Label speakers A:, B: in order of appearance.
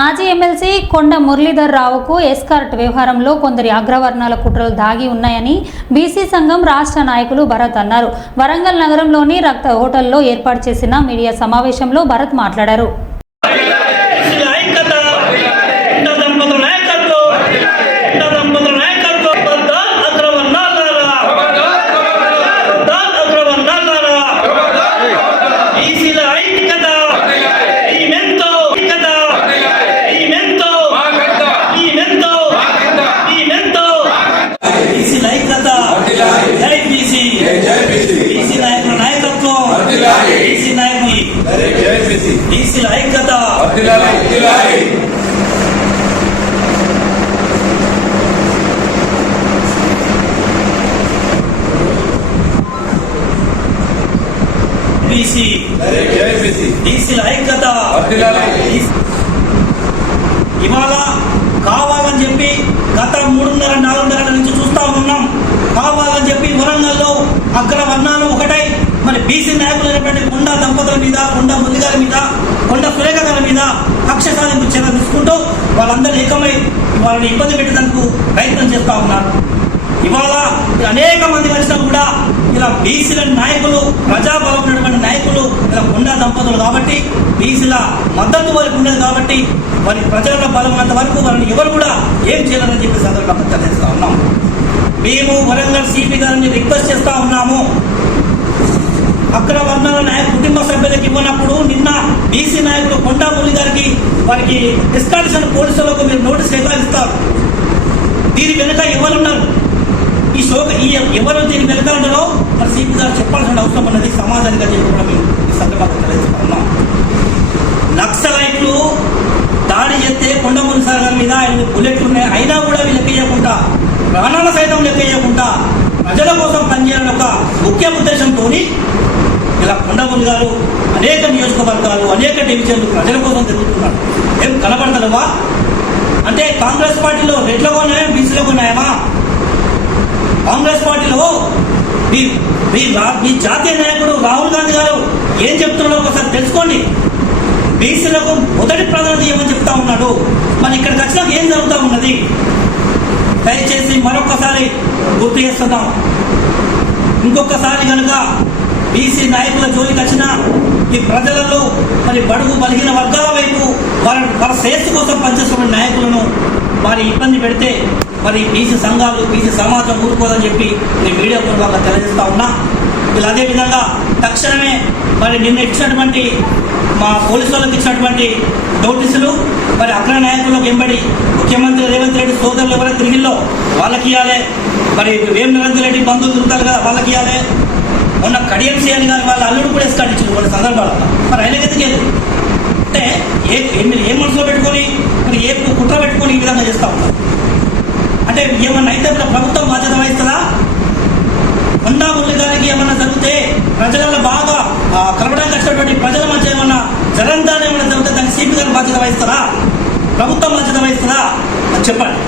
A: మాజీ ఎమ్మెల్సీ కొండ మురళీధర్ రావుకు ఎస్కార్ట్ వ్యవహారంలో కొందరి అగ్రవర్ణాల కుట్రలు దాగి ఉన్నాయని బీసీ సంఘం రాష్ట్ర నాయకులు భరత్ అన్నారు వరంగల్ నగరంలోని రక్త హోటల్లో ఏర్పాటు చేసిన మీడియా సమావేశంలో భరత్ మాట్లాడారు
B: ఈసీలో ఐక్యత ఇంత దంపతుల నాయకత్వం ఇంత దంపతుల నాయకత్వం బద్దాల్ అగ్రవర్ణాలారా బద్దాల్ అగ్రవర్ణాలారా ఈసీల ఐక్యత ఈ మెంతో ఐక్యత ఈ మెంతో ఈ మెంతో ఈ మెంతో ఈసీల ఐక్యత జై బీసీ బీసీ నాయకుల నాయకత్వం బీసీ. నాయకులు బీసీల ఐక్యత బీసీ బీసీల ఐక్యత ఇవాళ కావాలని చెప్పి గత మూడున్నర నాలుగున్నర నుంచి చూస్తా ఉన్నాం. కావాలని చెప్పి వరంగల్లో అగ్ర వర్ణాలు ఒకటై మరి బీసీ నాయకులైనటువంటి కొండ దంపతుల మీద కొండ ముద్దిగారి మీద కొండ సురేఖల మీద కక్ష సాధింపు చర్య తీసుకుంటూ వాళ్ళందరూ ఏకమై వాళ్ళని ఇబ్బంది పెట్టేందుకు ప్రయత్నం చేస్తూ ఉన్నారు. ఇవాళ అనేక మంది కలిసినా కూడా ఇలా బీసీల నాయకులు ప్రజాబలం ఉన్నటువంటి నాయకులు ఇలా గుండా దంపతులు కాబట్టి బీసీల మద్దతు వారికి ఉండదు కాబట్టి వారి ప్రజల బలం ఉన్నంత వరకు వారిని ఎవరు కూడా ఏం చేయాలని చెప్పి సందర్భంగా తెలియజేస్తా ఉన్నాం మేము వరంగల్ సిపి గారిని రిక్వెస్ట్ చేస్తా ఉన్నాము. అక్కడ వర్ణాల నాయక కుటుంబ సభ్యులకు ఇవ్వనప్పుడు నిన్న బీసీ నాయకుడు కొండా గారికి వారికి ఎస్కాలిషన్ పోలీసులకు మీరు నోటీస్ సేకరిస్తారు దీని వెనుక ఎవరున్నారు ఈ శోక ఈ ఎవరు దీని వెనుక ఉన్నారో మరి సిపి గారు చెప్పాల్సిన అవసరం ఉన్నది సమాజానికి చెప్పడం చెప్పి కూడా మేము ఈ సందర్భంగా తెలియజేస్తున్నాం. నక్సలైట్లు దాడి చేస్తే కొండమూరి సార్ గారి మీద ఆయన బుల్లెట్లు ఉన్నాయి. అయినా కూడా వీళ్ళు లెక్కేయకుండా ప్రాణాల సైతం లెక్కేయకుండా ప్రజల కోసం ముఖ్య ఉద్దేశంతో ఇలా కొండమూరి గారు అనేక నియోజకవర్గాలు అనేక డివిజన్లు ప్రజల కోసం తిరుగుతున్నారు. ఏం కనబడతలవా? అంటే కాంగ్రెస్ పార్టీలో రెడ్లకు ఉన్నాయా బీసీలకు ఉన్నాయమా కాంగ్రెస్ పార్టీలో మీ మీ మీ జాతీయ నాయకుడు రాహుల్ గాంధీ గారు ఏం చెప్తున్నాడో ఒకసారి తెలుసుకోండి. బీసీలకు మొదటి ప్రాధాన్యత ఇవ్వమని చెప్తా ఉన్నాడు. మరి ఇక్కడికి వచ్చినాక ఏం జరుగుతూ ఉన్నది? దయచేసి మరొకసారి గుర్తు చేస్తున్నాం. ఇంకొకసారి కనుక బీసీ నాయకుల జోలికి వచ్చిన ఈ ప్రజలలో మరి బడుగు బలిగిన వర్గాల వైపు వారి వారి శ్రేయస్సు కోసం పనిచేస్తున్న నాయకులను వారి ఇబ్బంది పెడితే మరి బీసీ సంఘాలు బీసీ సమాజం ఊరుకోదని చెప్పి నేను మీడియా పూర్వకంగా తెలియజేస్తా ఉన్నా. ఇలా అదేవిధంగా తక్షణమే మరి నిన్న ఇచ్చినటువంటి మా పోలీసు వాళ్ళకి ఇచ్చినటువంటి నోటీసులు మరి అగ్ర నాయకులకు వెంబడి ముఖ్యమంత్రి రేవంత్ రెడ్డి సోదరులు ఎవరైనా తిరిగిల్లో వాళ్ళకి ఇవ్వాలి మరి వేం నిరంజన్ రెడ్డి బంధువులు తిరుగుతారు కదా వాళ్ళకి ఇవ్వాలి మొన్న కడియం చేయాలి గారు వాళ్ళ అల్లుడు కూడా ఎస్కాట్ ఇచ్చారు కొన్ని సందర్భాలలో. మరి ఆయనకి ఎదిగేది అంటే ఏ ఏ- మీరు ఏ మనసులో పెట్టుకొని మరి ఏ కుట్ర పెట్టుకొని ఈ విధంగా చేస్తా ఉంటారు అంటే ఏమన్నా అయితే మన ప్రభుత్వం బాధ్యత వహిస్తుందా? కొండా మురళి గారికి ఏమన్నా జరిగితే ప్రజలలో బాగా ఆ, కలవడానికి వచ్చినటువంటి ప్రజల మధ్య ఏమన్నా జలంతాన్ని ఏమైనా జరిగితే దానికి సిపి గారు బాధ్యత వహిస్తారా? ప్రభుత్వం బాధ్యత వహిస్తారా? చెప్పండి.